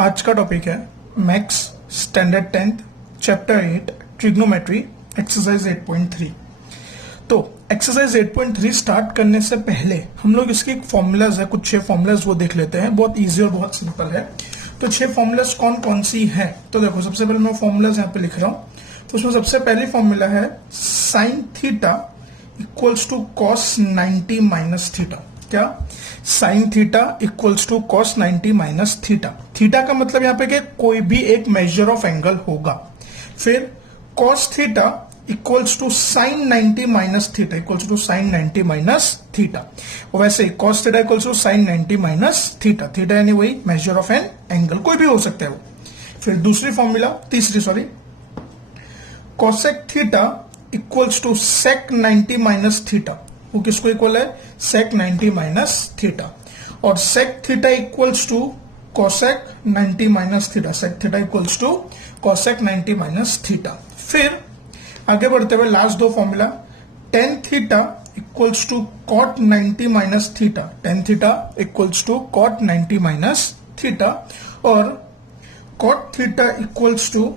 आज का टॉपिक है maths standard 10th chapter 8 trigonometry exercise 8.3। तो एक्सरसाइज 8.3 स्टार्ट करने से पहले हम लोग इसकी फॉर्मूलाज है, कुछ 6 फॉर्मूलाज वो देख लेते हैं। बहुत इजी और बहुत सिंपल है। तो 6 फॉर्मूलाज कौन कौन सी है? तो देखो, सबसे पहले मैं फॉर्मूलाज यहाँ पे लिख रहा हूँ। तो उसमें सबसे पहली फॉर्मूला है sine theta equals to cos 90 minus theta. क्या? Sine theta equals to cos 90 minus theta. Theta का मतलब यहाँ पे कि कोई भी एक मेजर ऑफ एंगल होगा। फिर cos theta equals to sine 90 minus theta equals to sine 90 minus theta. वैसे cos theta equals to sine 90 minus theta. Theta यानी वही मेजर ऑफ एन एंगल, कोई भी हो सकता है वो। फिर तीसरी cosec theta equals to sec 90 minus theta. वो किसको इक्वल है? Sec 90 minus theta. और sec theta equals to cosec 90 minus theta. Sec theta equals to cosec 90 minus theta. फिर आगे बढ़ते हुए last 2 formula, tan theta equals to cot 90 minus theta. Tan theta equals to cot 90 minus theta. और cot theta equals to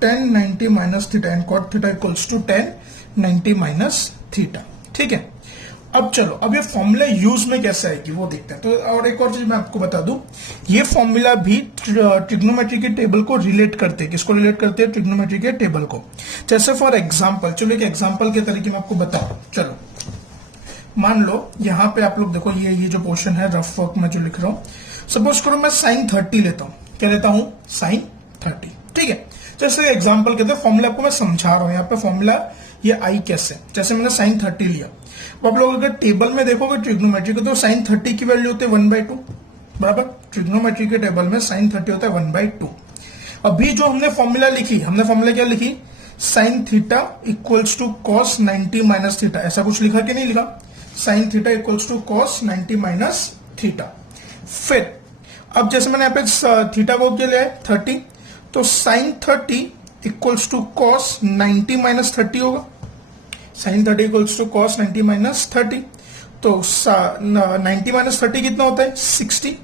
tan 90 minus theta and cot theta equals to tan 90 minus theta. ठीक है। अब चलो, अब ये formula use में कैसे आएगी वो देखते हैं। तो और एक और चीज मैं आपको बता दूं, ये फॉर्मूला भी ट्रिग्नोमेट्री के टेबल को रिलेट करते हैं। किसको रिलेट करते हैं? ट्रिग्नोमेट्री के टेबल को। जैसे फॉर एग्जांपल, चलो एक एग्जांपल के तरीके में आपको बताऊं। चलो मान लो यहां पे आप लोग देखो, ये जो पोर्शन है रफ वर्क में जो लिख रहा हूं। सपोज करो मैं साइन 30 लेता हूं। क्या लेता हूं? साइन 30। ठीक है। जैसे एग्जाम्पल कहते हैं, फॉर्मूला आपको मैं समझा रहा हूं। यहाँ पे फॉर्मूला ये आई कैसे, जैसे मैंने साइन 30 लिया। आप लोग अगर टेबल में देखोगे ट्रिग्नोमेट्री को, तो साइन 30 की वैल्यू होती है 1/2 बराबर। ट्रिग्नोमेट्री के टेबल में साइन 30 होता है 1/2। अभी जो हमने फॉर्मूला लिखी, हमने फॉर्मूला क्या लिखी? Sine theta equals to cos 90 minus theta. ऐसा कुछ लिखा कि नहीं लिखा? Sine theta equals to cos 90 minus theta. फिर अब जैसे मैंने यहाँ पे थीटा को क्या लिया है? 30। तो sine 30 equals to cos 90 minus 30 होगा। Sine 30 equals to cos 90 minus 30। तो 90 माइनस 30 कितना होता है? 60।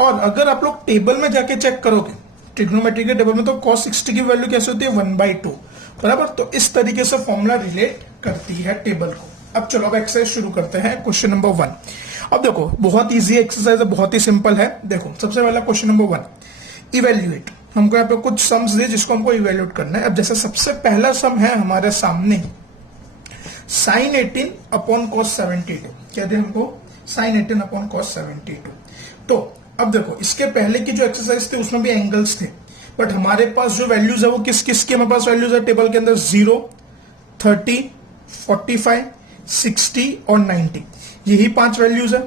और अगर आप लोग टेबल में जाके चेक करोगे, ट्रिग्नोमेट्री के टेबल में, तो कॉस 60 की वैल्यू कैसे होती है? 1/2 बराबर। तो इस तरीके से फॉर्मूला रिलेट करती है टेबल को। अब चलो, अब एक्सरसाइज शुरू करते हैं। Question number 1। अब देखो, बहुत इजी एक्सरसाइज है, बहुत ही सिंपल है। देखो सबसे पहला क्वेश्चन नंबर 1, इवेल्युएट। हमको यहाँ पे कुछ सम्स दे जिसको हमको इवेल्युएट करना है। अब जैसे सबसे पहला सम है हमारे सामने, साइन 18 अपॉन कॉस 72। कहते हैं हमको साइन 18 अपॉन कॉस 72। तो अब देखो, इसके पहले की जो एक्सरसाइज थी उसमें भी एंगल्स थे, बट हमारे पास जो वैल्यूज है वो किस किस की हमारे पास वैल्यूज है टेबल के अंदर? 0, 30, 45, 60 और 90। यही 5 वैल्यूज है।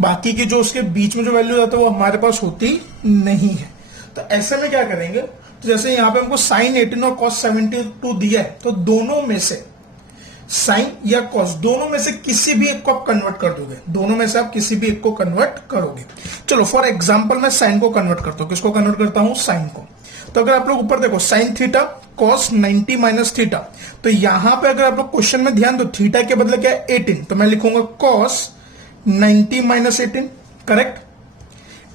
बाकी की जो उसके बीच में जो वैल्यूज आते हैं वो हमारे पास होती नहीं है। तो ऐसे में क्या करेंगे? तो जैसे यहाँ पे हमको साइन 18 और कॉस 72 दिया है, तो दोनों में से साइन या कॉस, दोनों में से किसी भी एक को आप कन्वर्ट कर दोगे। दोनों में से आप किसी भी एक को कन्वर्ट करोगे। चलो फॉर एग्जांपल मैं साइन को कन्वर्ट करता हूं। किसको कन्वर्ट करता हूं? साइन को। तो अगर आप लोग ऊपर देखो, sine theta cos 90 minus theta, तो यहां पे अगर आप लोग क्वेश्चन में ध्यान दो, थीटा के बदले क्या है? 18। तो मैं लिखूंगा कॉस 90 माइनस 18। करेक्ट।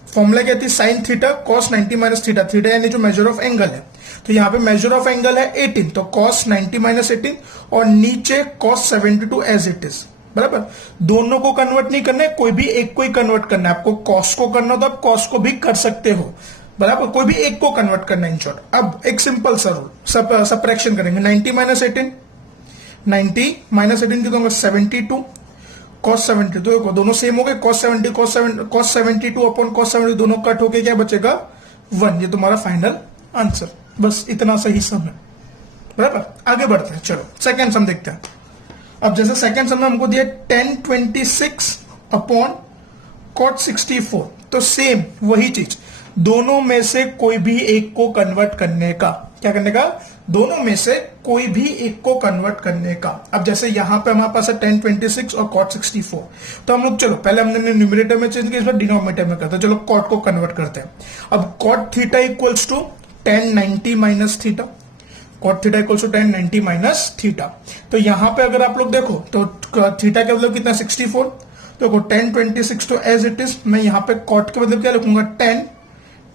फॉर्मूला क्या थी? Sine theta cos 90 minus theta. Theta यानी जो मेजर ऑफ एंगल है, तो यहां पे मेजर ऑफ एंगल है 18, तो कॉस 90 माइनस 18 और नीचे कॉस 72 एज इट इज बराबर। दोनों को कन्वर्ट नहीं करना है, कोई भी एक को ही कन्वर्ट करना है। आपको कॉस को करना हो तो आप कॉस को भी कर सकते हो बराबर। कोई भी एक को कन्वर्ट करना है इन शॉर्ट। अब एक सिंपल सा रूल, सब्ट्रैक्शन करेंगे। 90 माइनस 18, 90 माइनस 18 कितना होगा? 72 कॉस 72। तो दोनों सेम हो गए। कॉस 72 अपॉन कॉस 70 दोनों कट होके क्या बचेगा? 1। ये तुम्हारा फाइनल आंसर। बस इतना सही सम है बराबर। आगे बढ़ते हैं। चलो सेकंड सम देखते हैं। अब जैसे सेकंड सम में हमको दिया 1026 अपॉन कॉट 64। तो सेम वही चीज, दोनों में से कोई भी एक को कन्वर्ट करने का। क्या करने का? दोनों में से कोई भी एक को कन्वर्ट करने का। अब जैसे यहां पे हमारे पास है 1026 और कॉट 64। तो हम लोग चलो पहले हमने न्यूमरेटर में चेंज किया, इस बार डिनोमिनेटर में करते हैं। चलो कॉट को कन्वर्ट करते हैं। अब cot theta equals to 1090 minus theta. Cot theta equals to 1090 minus theta. तो यहां पे अगर आप लोग देखो तो थीटा का मतलब कितना? 64। तो 1026 तो एज इट इज मैं यहां पे कॉट के मतलब क्या लिखूंगा? 10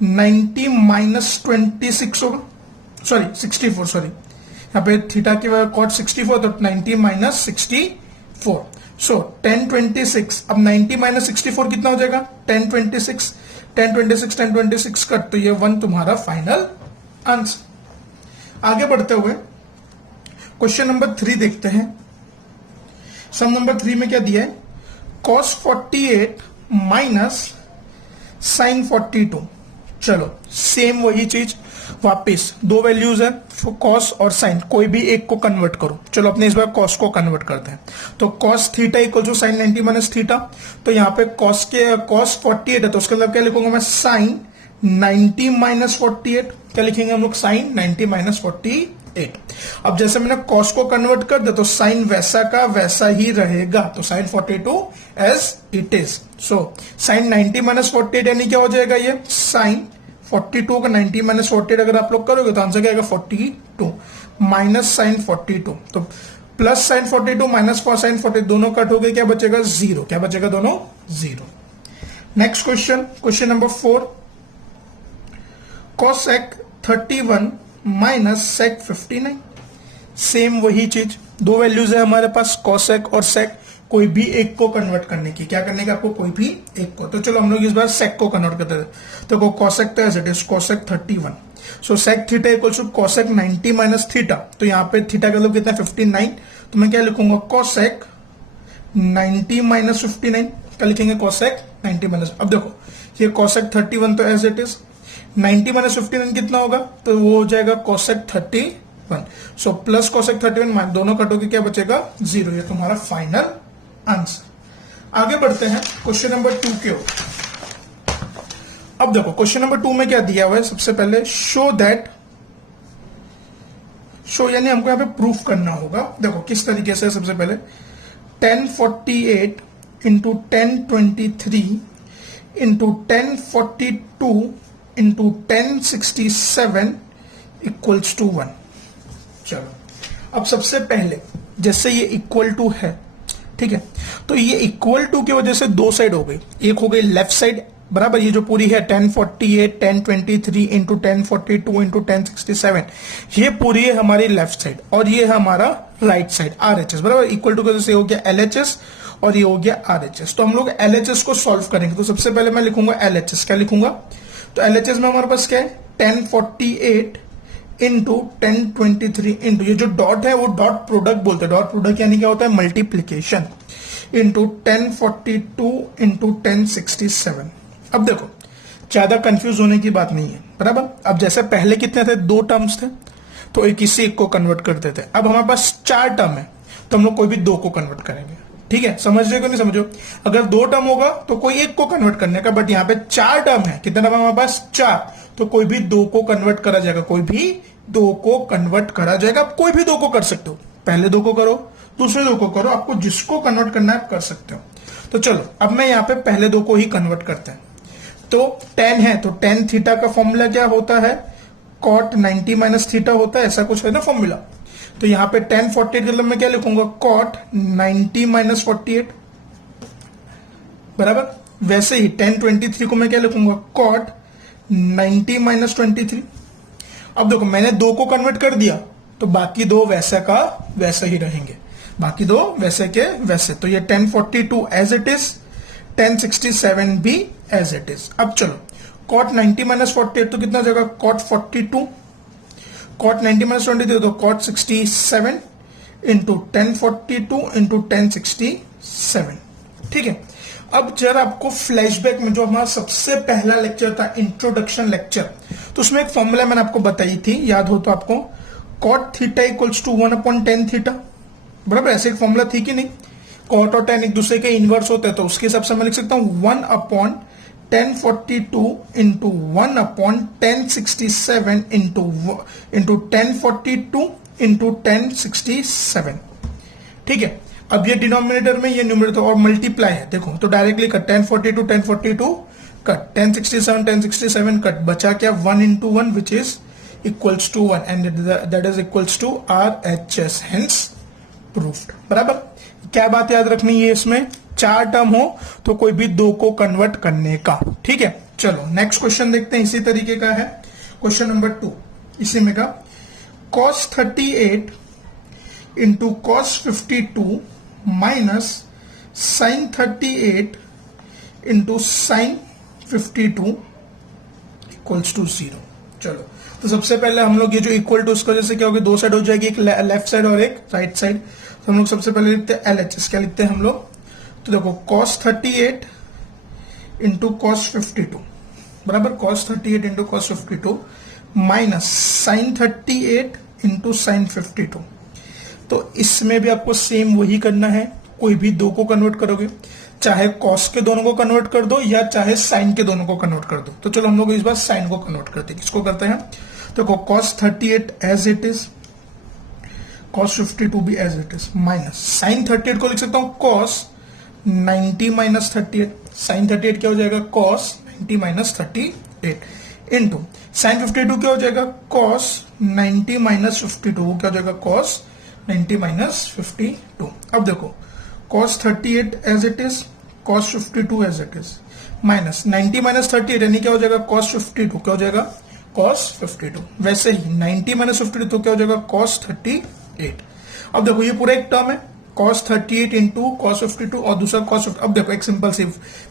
90 माइनस 26 होगा, सॉरी 64, सॉरी यहाँ पे थीटा की वजह कॉट 64, तो 90 माइनस 64, सो 1026। अब 90 माइनस 64 कितना हो जाएगा? 1026, 1026, 1026 कट, तो ये 1 तुम्हारा फाइनल आंसर। आगे बढ़ते हुए क्वेश्चन नंबर 3 देखते हैं। सम नंबर 3 में क्या दिया है? cos 48 minus sin 42। चलो सेम वही चीज वापस, दो वैल्यूज है cos और sin, कोई भी एक को कन्वर्ट करो। चलो अपने इस बार cos को कन्वर्ट करते हैं, तो cos theta equal to sin 90 minus theta. तो यहाँ पे cos 48 है, तो उसके अंदर क्या लिखूंगा मैं? sin 90 minus 48। क्या लिखेंगे हम लोग? sin 90 minus 48। अब जैसे मैंने cos को कन्वर्ट कर दिया, तो sin वैसा का वैसा ही रहेगा, तो sin 42 as it is. So sin 90 minus 48 यानी क्या हो जाएगा? ये sin 42 का 90 माइनस 48 अगर आप लोग करोगे तो आंसर क्या आएगा? 42 माइनस sin 42, तो प्लस sin 42 माइनस sin 40 दोनों कट हो गए, क्या बचेगा? 0। क्या बचेगा? दोनों 0। Next question, question number 4, cosec 31 minus sec 59। Same वही चीज, दो वैल्यूज है हमारे पास cosec और sec, कोई भी एक को कन्वर्ट करने की। क्या करने का आपको? कोई भी एक को। तो चलो हम लोग इस बार sec को कन्वर्ट करते हैं। तो cosec तो as it is cosec 31, so sec theta equals to cosec 90 minus theta. तो यहाँ पे थीटा का मतलब कितना? 59, तो मैं क्या लिखूंगा? cosec 90 minus 59। क्या लिखेंगे? cosec 90 माइनस, अब देखो ये cosec 31 तो एज इट इज, 90 माइनस 59 कितना होगा? तो वो हो जाएगा cosec 31, सो प्लस cosec 31 दोनों कटोगे, क्या बचेगा? 0। ये तुम्हारा फाइनल आंसर। आगे बढ़ते हैं क्वेश्चन नंबर 2 के ऊपर। अब देखो क्वेश्चन नंबर 2 में क्या दिया हुआ है? सबसे पहले शो दैट, शो यानी हमको यहां पे प्रूफ करना होगा। देखो किस तरीके से, सबसे पहले 1048 into 1023 into 1042 into 1067 equals to 1। चलो अब सबसे पहले जैसे ये इक्वल टू है, ठीक है, तो ये इक्वल टू की वजह से दो साइड हो गई। एक हो गई लेफ्ट साइड बराबर, ये जो पूरी है 1048 1023 इंटू 1042 इंटू 1067, ये पूरी है हमारी लेफ्ट साइड, और ये है हमारा राइट साइड RHS बराबर। इक्वल टू की वजह से हो गया LHS और ये हो गया RHS। तो हम लोग LHS को सॉल्व करेंगे। तो सबसे पहले मैं लिखूंगा LHS। क्या लिखूंगा? तो LHS में हमारे पास क्या है? 1048 इंटू 1023 इंटू, ये जो डॉट है वो डॉट प्रोडक्ट बोलते हैं। डॉट प्रोडक्ट यानी क्या होता है? Multiplication, into 1042 into 1067। अब देखो ज्यादा कंफ्यूज होने की बात नहीं है बराबर। अब जैसे पहले कितने थे? दो टर्म्स थे, तो एक इसी एक को कन्वर्ट करते थे। अब हमारे पास चार टर्म है, तो हम लोग कोई भी दो को कन्वर्ट करेंगे। ठीक है, समझ रहे हो नहीं समझो? अगर दो टर्म होगा तो कोई एक को कन्वर्ट करने का, बट यहाँ पे चार टर्म है। कितने टर्म है हमारे पास? 4, तो कोई भी दो को कन्वर्ट करा जाएगा। कोई भी दो को कन्वर्ट करा जाएगा। आप कोई भी दो को कर सकते हो, पहले दो को करो, दूसरे दो को करो, आपको जिसको कन्वर्ट करना है आप कर सकते हो। तो चलो अब मैं यहाँ पे पहले दो को ही कन्वर्ट करते हैं। तो 10 है, तो 10 थीटा का फॉर्मूला क्या होता है? कॉट 90 माइनस थीटा होता है, ऐसा कुछ है ना फॉर्मूला। तो यहाँ पे 1048 मतलब मैं क्या लिखूंगा? कॉट 90 माइनस 48 बराबर। वैसे ही 1023 को मैं क्या लिखूंगा? Cot 90 minus 23। अब देखो मैंने दो को कन्वर्ट कर दिया, तो बाकी दो वैसे का वैसे ही रहेंगे, बाकी दो वैसे के वैसे। तो ये 1042 एज इट इज, 1067 भी एज इट इज। अब चलो कॉट 90 माइनस 48 तो कितना हो जाएगा? कॉट 42, कॉट 90 माइनस 23 तो कॉट 67 इंटू 1042 इंटू 1067। ठीक है, अब जरा आपको फ्लैशबैक में जो हमारा सबसे पहला लेक्चर था, इंट्रोडक्शन लेक्चर, तो उसमें एक फॉर्मूला मैंने आपको बताई थी, याद हो तो आपको, cot theta equals to 1/10 theta बराबर। ऐसे एक फॉर्मूला थी कि नहीं? कॉट और टेन एक दूसरे के इनवर्स होते हैं, तो उसके हिसाब से मैं लिख सकता हूं 1/1042 इंटू 1/1067 इंटू 1042 इंटू 1067। ठीक है, अब ये डिनोमिनेटर में, ये न्यूमरेटर और मल्टीप्लाई है, देखो तो डायरेक्टली कट 1042 1042 कट 1067 1067 कट, बचा क्या? 1 into 1 which is equals to 1 and that is equals to RHS, hence proved बराबर। क्या बात याद रखनी है इसमें? चार टर्म हो तो कोई भी दो को कन्वर्ट करने का। ठीक है, चलो नेक्स्ट क्वेश्चन देखते हैं, इसी तरीके का है क्वेश्चन नंबर 2। इसी में का cos 38 into cos 52 minus sin 38 into sin 52 equals to 0। चलो तो सबसे पहले हम लोग ये जो इक्वल टू उसका जैसे क्या होगी, दो साइड हो जाएगी, एक लेफ्ट साइड और एक राइट साइड। तो हम लोग सबसे पहले लिखते हैं LHS। क्या लिखते हैं हम लोग, तो देखो cos 38 इंटू cos 52 बराबर cos 38 into cos 52 minus sin 38 into sin 52। तो इसमें भी आपको सेम वही करना है, कोई भी दो को कन्वर्ट करोगे, चाहे cos के दोनों को कन्वर्ट कर दो या चाहे sin के दोनों को कन्वर्ट कर दो। तो चलो हम लोग इस बार sin को कन्वर्ट करते हैं। किसको करते हैं, तो cos 38 as it is, cos 52 भी as it is, minus sin 38 को लिख सकता हूं cos 90 माइनस 38। sin 38 क्या हो जाएगा, cos 90 माइनस 38 इंटू sin 52 क्या हो जाएगा, cos 90 माइनस 52। वो क्या हो जाएगा, cos 90 माइनस 52। अब देखो cos 38 as it is, cos 52 as it is, minus 90 minus 38 यानी क्या हो जाएगा, cos 52 क्या हो जाएगा, cos 52। वैसे ही 90 माइनस 52 तो क्या हो जाएगा, cos 38। अब देखो ये पूरा एक टर्म है, cos 38 इंटू cos 52 और दूसरा cos 50। अब देखो एक सिंपल सी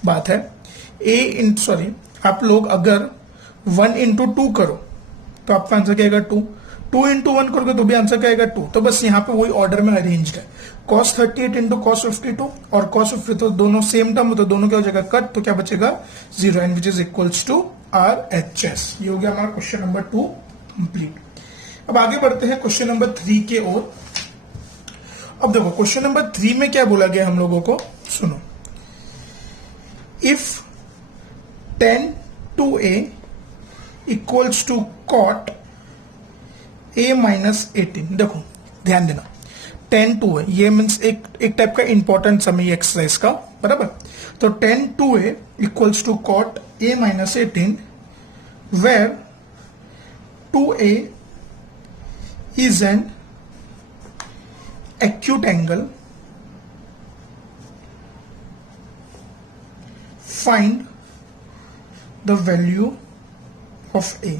बात है, आप लोग अगर 1 इंटू 2 करो तो आपका आंसर क्या आएगा, 2। 2 इंटू 1 करोगे तो भी आंसर क्या आएगा, 2। तो बस यहाँ पे वही ऑर्डर में अरेंज्ड है, cos 38 इंटू cos 52 और cos 52 तो दोनों सेम टर्म, तो दोनों क्या हो जाएगा, कट, तो क्या बचेगा, 0, and which is equals to RHS। ये हो गया हमारा क्वेश्चन नंबर 2 कंप्लीट। अब आगे बढ़ते हैं क्वेश्चन नंबर 3 के ओर। अब देखो क्वेश्चन नंबर 3 में क्या बोला गया हम लोगों को, सुनो, if tan 2a equals to cot a minus 18। देखो ध्यान देना, tan 2 है, ये मीन्स एक टाइप का इंपॉर्टेंट सम है एक्सरसाइज का, बराबर। तो tan 2a equals to cot a minus 18 where 2a is an acute angle, find the value of a।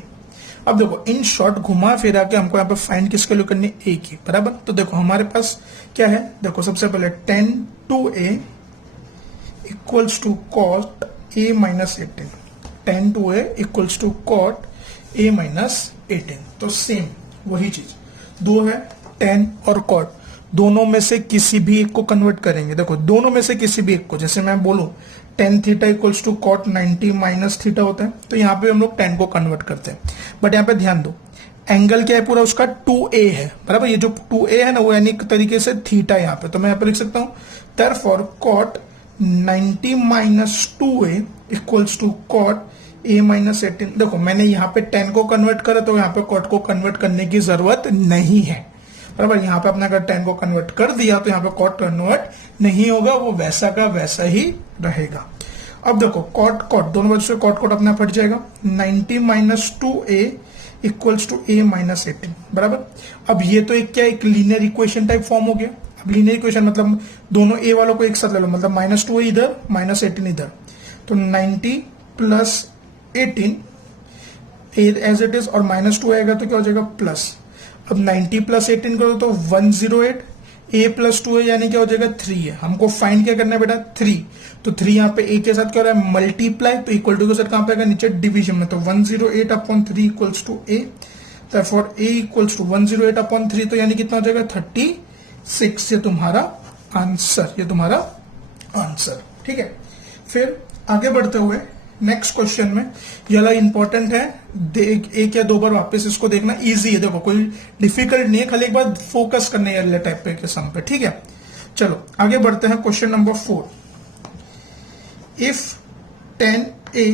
अब देखो इन शॉर्ट घुमा फिरा के हमको यहाँ पे फाइंड किसके लिए करनी, a की, बराबर। तो देखो हमारे पास क्या है, देखो सबसे पहले tan 2a equals to cot a minus 18, tan 2a equals to cot a minus 18। तो सेम वही चीज, दो है tan और cot, दोनों में से किसी भी एक को कन्वर्ट करेंगे। देखो दोनों में से किसी भी एक को, जैसे मैं बोलूं tan theta equals to cot 90 minus theta होता है, तो यहाँ पे हम लोग tan को कन्वर्ट करते हैं। बट यहाँ पे ध्यान दो, एंगल क्या है पूरा उसका 2a है, बराबर। ये जो 2a है ना, वो यानी एक तरीके से थीटा यहाँ पे, तो मैं यहाँ पे लिख सकता हूँ therefore cot 90 minus 2a equals to cot a minus 18। देखो मैंने यहाँ पे tan को कन्वर्ट करा, तो यहाँ पे cot को कन्वर्ट करने की जरूरत नहीं है, बराबर। यहाँ पे अपने अगर tan को कन्वर्ट कर दिया तो यहाँ पे cot कन्वर्ट नहीं होगा, वो वैसा का वैसा ही रहेगा। अब देखो cot दोनों वजह से cot अपना फट जाएगा, 90 minus 2a equals to a minus 18, बराबर। अब ये तो एक क्या, एक लीनियर इक्वेशन टाइप फॉर्म हो गया। अब लीनियर इक्वेशन मतलब दोनों a वालों को एक साथ ले लो, मतलब माइनस 2a इधर माइनस 18 इधर, तो 90 प्लस 18 एज इट इज, और माइनस 2 आएगा तो क्या हो जाएगा, प्लस। अब 90 प्लस 18 करो तो 108, a प्लस 2 है यानी क्या हो जाएगा, 3 है। हमको फाइंड क्या करना है बेटा, 3। तो 3 यहाँ पे a के साथ क्या हो रहा है, मल्टीप्लाई, तो इक्वल टू के साथ कहां पे आएगा, नीचे डिवीजन में, तो 108 upon 3 equals to a, therefore a equals to 108 upon 3, तो यानी कितना हो जाएगा, 36। ये तुम्हारा आंसर, ये तुम्हारा आंसर, ठीक है। फिर आगे बढ़ते हुए नेक्स्ट क्वेश्चन में, ये वाला इंपॉर्टेंट है, एक या दो बार वापस इसको देखना, इजी है, देखो कोई डिफिकल्ट नहीं है, खाली एक बार फोकस करने है अगले टाइप के सम पे, ठीक है। चलो आगे बढ़ते हैं question number 4। If tan a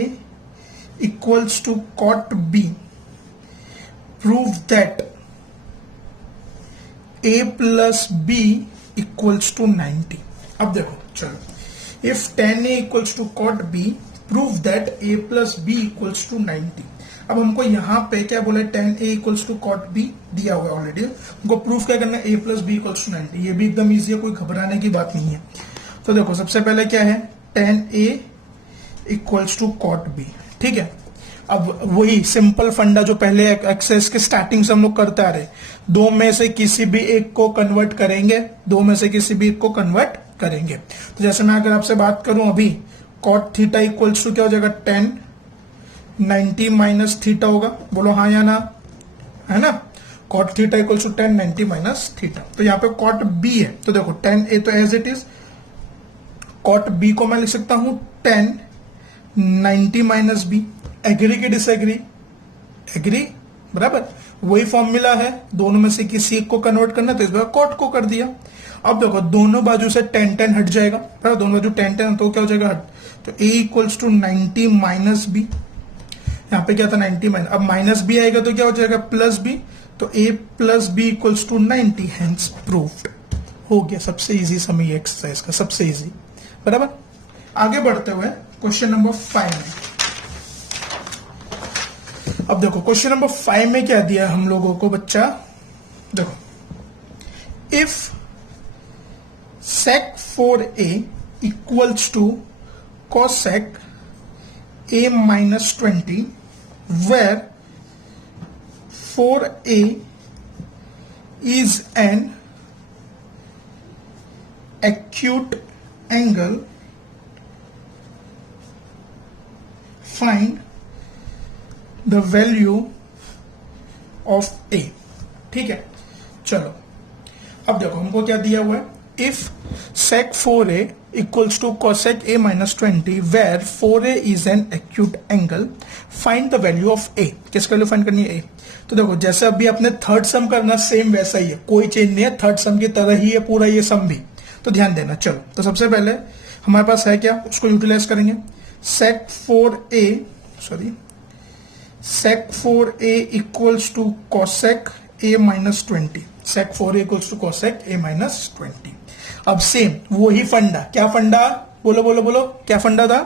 equals to cot b, prove that a plus b equals to 90। अब देखो चलो, if tan a equals to cot b, prove that a plus b equals to 90। अब हमको यहाँ पे क्या बोला, tan a equals to cot b दिया हुआ है ऑलरेडी, हमको प्रूफ क्या करना है, a plus b equals to 90। ये भी एकदम इजी है, कोई घबराने की बात नहीं है। तो देखो सबसे पहले क्या है, tan A equals to cot B, ठीक है। अब वही सिंपल फंडा जो पहले एक्सरसाइज के स्टार्टिंग से हम लोग करते आ रहे, दो में से किसी भी एक को कन्वर्ट करेंगे, दो में से किसी भी एक को कन्वर्ट करेंगे। तो जैसे मैं अगर आपसे बात करूं अभी, cot थीटा इक्वल्स टू क्या हो जाएगा, tan 90 माइनस थीटा होगा, बोलो हाँ या ना, है ना। cot theta equals to tan 90 minus theta. तो यहाँ पे cot B है, तो देखो tan A तो as it is, cot B को मैं लिख सकता हूं tan 90 माइनस बी। एग्री की डिसएग्री, एग्री, बराबर। वही फॉर्मूला है, दोनों में से किसी एक को कन्वर्ट करना, तो इस बार cot को कर दिया। अब देखो दोनों बाजू से tan हट जाएगा, बराबर, दोनों बाजू tan तो क्या हो जाएगा, हट। तो a equals to 90 minus B, यहाँ पे क्या था 90 माइनस, अब माइनस बी आएगा तो क्या हो जाएगा, प्लस बी। तो a plus B equals to 90, hence proved. हो गया, सबसे इजी सम ये एक्सरसाइज का, सबसे इजी, बराबर। आगे बढ़ते हुए क्वेश्चन नंबर 5 में, अब देखो क्वेश्चन नंबर 5 में क्या दिया हम लोगों को बच्चा, देखो, if sec 4a equals to cosec a minus 20, where 4a is an acute angle, find the value of a, ठीक है। चलो अब देखो हमको क्या दिया हुआ है, if sec 4a equals to cosec a minus 20 where 4a is an acute angle, find the value of a। किसका वैल्यू फाइंड करनी है, a। तो देखो जैसे अभी अपने थर्ड सम करना सेम वैसा ही है, कोई चेंज नहीं है, थर्ड सम की तरह ही है पूरा ये सम भी, तो ध्यान देना। चलो तो सबसे पहले हमारे पास है क्या, उसको यूटिलाइज करेंगे, sec 4a equals to cosec a minus 20, sec 4a equals to cosec a minus 20। अब सेम वही फंडा, क्या फंडा, बोलो बोलो बोलो, क्या फंडा था,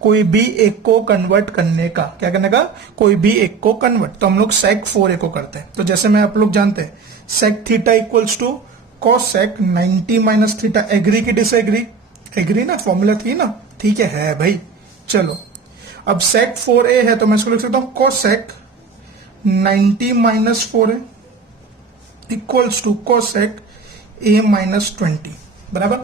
कोई भी एक को कन्वर्ट करने का, क्या करने का, कोई भी एक को कन्वर्ट। तो हम लोग sec 4a को करते हैं, तो जैसे मैं आप लोग जानते हैं sec theta equals to cosec 90 minus theta. Agree की डिसएग्री, एग्री ना, फॉर्मूला थी ना, ठीक है भाई। चलो अब sec 4a है तो मैं इसको लिख सकता हूं cosec 90 minus 4a equals to cosec a minus 20, बराबर।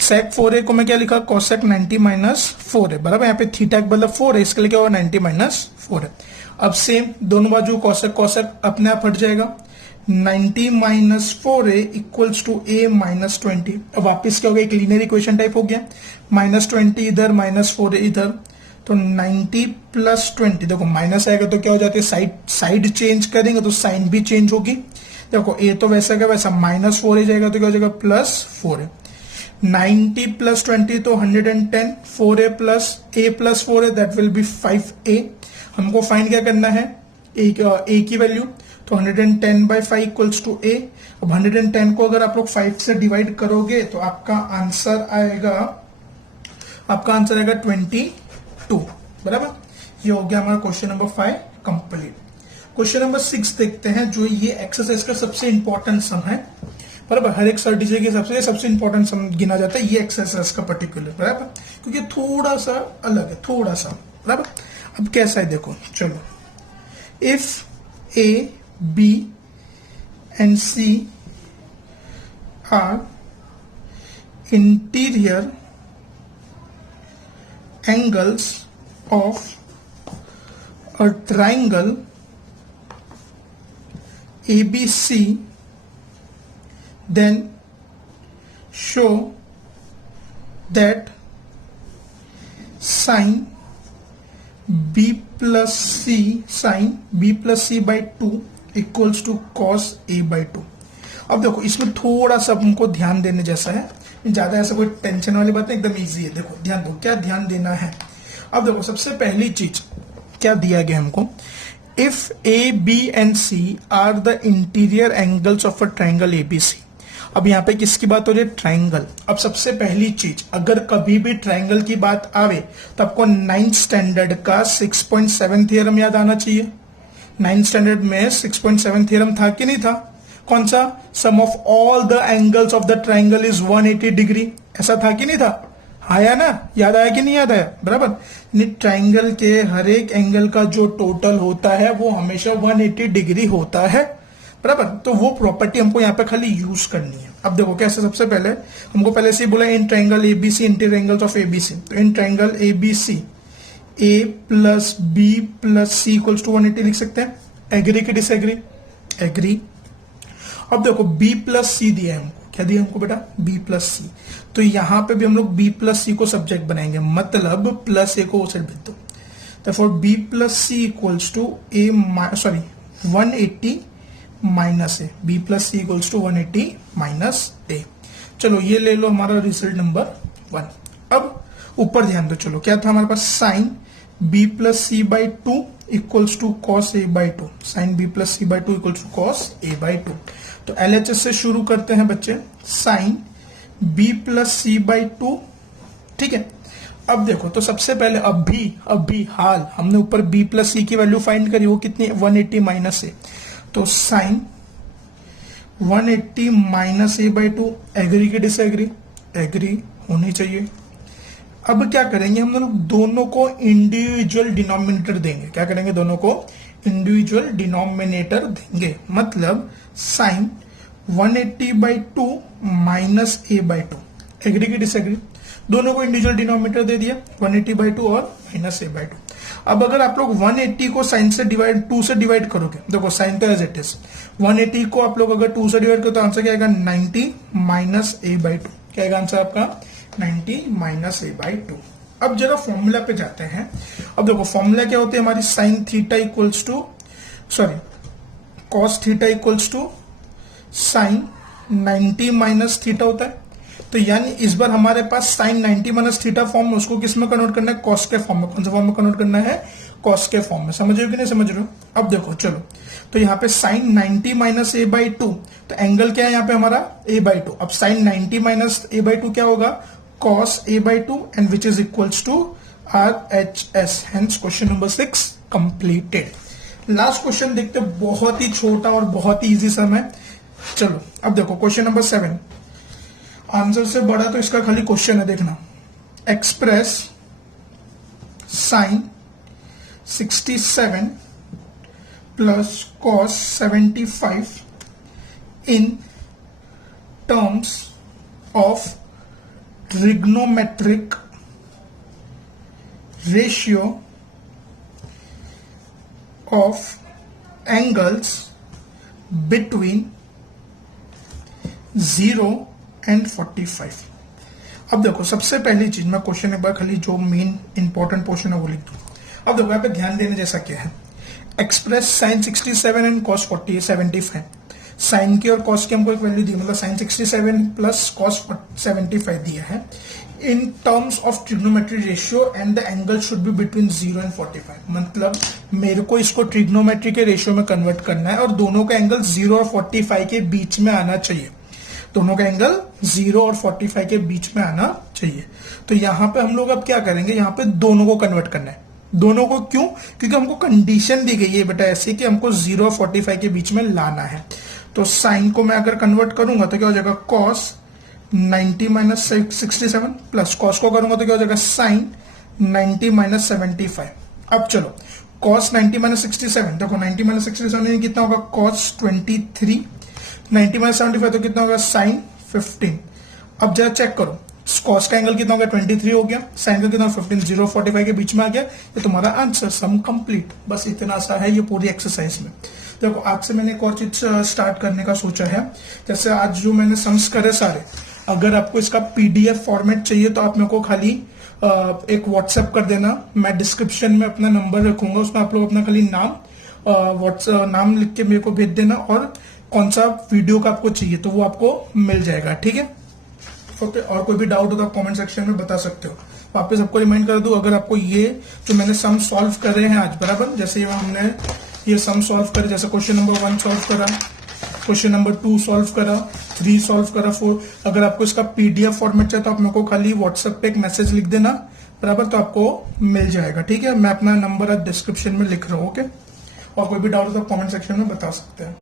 sec 4a को मैं क्या लिखा, cosec 90 माइनस 4 है, बराबर। यहाँ पे थीटा के बदला 4 है, इसके लिए क्या होगा 90 माइनस 4 है। अब सेम दोनों बाजू cosec अपने आप हट जाएगा, 90 minus 4a equals to a minus 20। अब वापिस क्या हो गया, एक लीनियर इक्वेशन टाइप हो गया, माइनस 20 इधर, माइनस 4a इधर, तो 90 प्लस 20, देखो माइनस आएगा तो क्या हो जाती है, साइड चेंज करेंगे तो साइन भी चेंज होगी। देखो a तो वैसा का वैसा माइनस 4 जाएगा तो क्या हो जाएगा, प्लस 4 है। 90 प्लस 20 तो 110, 4a प्लस 4 है, दैट विल बी 5a। हमको फाइंड क्या करना है, a की वैल्यू, तो 110 बाई 5 इक्वल्स टू a। अब 110 को अगर आप लोग 5 से डिवाइड करोगे तो आपका आंसर आएगा 22, बराबर। ये हो गया हमारा question number 5 complete. Question number 6 देखते हैं, जो ये एक्सरसाइज का सबसे इंपॉर्टेंट सम है, बराबर। हर एक सर्टिफिकेट के हिसाब से सबसे इंपॉर्टेंट सम गिना जाता है ये एक्सरसाइज का पर्टिकुलर, बराबर, क्योंकि थोड़ा सा अलग है, थोड़ा सा, बराबर। अब कैसा है देखो, चलो, if a b and c are interior angles of a triangle ABC, then show that sin b plus c by 2 equals to cos a by 2। अब देखो इसमें थोड़ा सा हमको ध्यान देने जैसा है, ज्यादा ऐसा कोई टेंशन वाली बात नहीं, एकदम इजी है। देखो ध्यान दो, क्या ध्यान देना है। अब देखो सबसे पहली चीज क्या दिया गया हमको, if A B and C are the interior angles of a triangle ABC. अब यहाँ पे किसकी बात हो रही है, ट्राइंगल। अब सबसे पहली चीज, अगर कभी भी ट्राइंगल की बात आवे तो आपको 9th स्टैंडर्ड का 6.7 थियरम याद आना चाहिए। 9th स्टैंडर्ड में 6.7 थियरम था कि नहीं था, कौन सा, sum of all the angles of the triangle is 180 degree, ऐसा था कि नहीं था, आया ना, याद आया कि नहीं याद आया, बराबर। ट्राइंगल के हर एक एंगल का जो टोटल होता है वो हमेशा 180 डिग्री होता है, बराबर। तो वो प्रॉपर्टी हमको यहाँ पे खाली यूज करनी है। अब देखो कैसे, सबसे पहले हमको पहले से बोला in triangle ABC interior angles of ABC, तो in triangle ABC A plus B plus C equals to 180 लिख सकते हैं। एग्री की डिसएग्री, एग्री। अब देखो बी प्लस सी दिया है हमको, क्या दिया हमको बेटा, बी प्लस सी, तो यहां पे भी हम लोग बी प्लस सी को सब्जेक्ट बनाएंगे, मतलब प्लस ए को वो साइड भेज दो, तो for B plus C equals to A, sorry 180 minus A, B plus C equals to 180 minus A. चलो ये ले लो हमारा रिजल्ट नंबर 1। अब ऊपर ध्यान दो, चलो क्या था हमारे पास, sine B plus C by 2 equals to cos A by 2, sine B plus C by 2 equals to cos A by 2। तो एलएचएस से शुरू करते हैं बच्चे, sine B plus C by 2, ठीक है। अब देखो, तो सबसे पहले अभी हाल हमने ऊपर बी प्लस सी की वैल्यू फाइंड करी, वो कितनी, 180 माइनस ए, तो sine 180 minus A by 2, agree की डिसएग्री, एग्री होनी चाहिए। अब क्या करेंगे, हम लोग दोनों को इंडिविजुअल डिनोमिनेटर देंगे, क्या करेंगे, दोनों को इंडिविजुअल डिनोमिनेटर देंगे, मतलब sine 180 by 2 minus A by 2, agree की डिसएग्री, दोनों को इंडिविजुअल डिनोमिनेटर दे दिया, 180 बाई 2 और माइनस ए बाई 2। अब अगर आप लोग 180 को साइन से डिवाइड 2 से डिवाइड करोगे, देखो साइन तो एज इट इज, 180 को आप लोग अगर 2 से डिवाइड करो तो आंसर क्या आएगा, 90 माइनस ए बाई 2, क्या आएगा आंसर आपका, 90 माइनस ए बाई 2। अब जरा फॉर्मूला पे जाते हैं। अब देखो फॉर्मूला क्या होती है हमारी, sine theta equals to, sorry cos theta equals to sine 90 minus theta होता है। तो यानी इस बार हमारे पास साइन 90 माइनस थीटा फॉर्म में, उसको किस में कन्वर्ट करना है, कॉस के फॉर्म में। कौन से फॉर्म में कन्वर्ट करना है, कॉस के फॉर्म में। समझ रहे हो कि नहीं समझ रहे हो। अब देखो चलो, तो यहाँ पे साइन 90 माइनस ए बाई 2, तो एंगल क्या है यहाँ पे हमारा, ए बाई 2। अब साइन 90 माइनस ए बाई 2 क्या होगा, cos A by 2, and which is equals to RHS। Hence question number 6 completed. Last question देखते, बहुत ही छोटा और बहुत ही इजी सम है। चलो अब देखो क्वेश्चन नंबर 7, आंसर से बड़ा तो इसका खाली क्वेश्चन है, देखना। Express sine 67 plus cos 75 in terms of trigonometric ratio of angles between 0 and 45। अब देखो सबसे पहली चीज, मैं क्वेश्चन एक बार खाली जो मेन इंपॉर्टेंट पोर्शन है वो लिख दूं। अब देखो यहाँ पे ध्यान देने जैसा क्या है, express sine 67 and cos 75, sine की और कॉस की हमको एक वैल्यू दी, मतलब साइन 67 प्लस कॉस 75 दिया है, इन terms of trigonometry ratio and the angle should be between 0 and 45। मतलब मेरे को इसको ट्रिग्नोमेट्री के रेशियो में कन्वर्ट करना है और दोनों का एंगल 0 और 45 के बीच में आना चाहिए, दोनों का एंगल 0 और 45 के बीच में आना चाहिए। तो यहां पे हम लोग अब क्या करेंगे, यहां पे दोनों को कन्वर्ट करना है। दोनों को क्यों, क्योंकि हमको कंडीशन दी गई है बेटा ऐसे कि हमको 0 और 45 के बीच में लाना है। तो साइन को मैं अगर कन्वर्ट करूंगा तो क्या हो जाएगा, कॉस 90 माइनस 67 प्लस कॉस को करूंगा तो क्या हो जाएगा, साइन 90 माइनस 75। अब चलो कॉस 90 माइनस 67, देखो 90 माइनस 67 कितना होगा, कॉस 23, 90 माइनस 75 तो कितना होगा, साइन 15। अब जरा चेक करो, कॉस का एंगल कितना हो गया, 23 हो गया, साइन का कितना 15, 0 45 के बीच में आ गया, ये तुम्हारा आंसर, सम कंप्लीट। बस इतना सा है ये पूरी एक्सरसाइज में। देखो आज से मैंने एक और चीज स्टार्ट करने का सोचा है, जैसे आज जो मैंने सम्स करे सारे, अगर आपको इसका पीडीएफ फॉर्मेट चाहिए तो आप मेरे को खाली एक व्हाट्सएप कर देना, मैं डिस्क्रिप्शन में अपना नंबर रखूंगा, उसमें आप लोग अपना खाली नाम लिख के मेरे को भेज देना और कौन सा वीडियो का आपको चाहिए तो वो आपको मिल जाएगा, ठीक है। ओके, और कोई भी डाउट हो तो आप कमेंट सेक्शन में बता सकते हो। वापस सबको रिमाइंड कर दूं, अगर आपको ये जो मैंने सम सॉल्व कर रहे हैं आज, बराबर, जैसे हमने ये सम सॉल्व करे, जैसे क्वेश्चन नंबर 1 सॉल्व करा, क्वेश्चन नंबर 2 सॉल्व करा, 3 सॉल्व करा, 4, अगर आपको इसका पीडीएफ फॉर्मेट चाहिए तो आप मेरे को खाली व्हाट्सएप पे एक मैसेज लिख देना, बराबर, तो आपको मिल जाएगा, ठीक है। मैं अपना नंबर डिस्क्रिप्शन में लिख रहा हूँ, ओके। और कोई भी डाउट हो तो आप कमेंट सेक्शन में बता सकते हैं।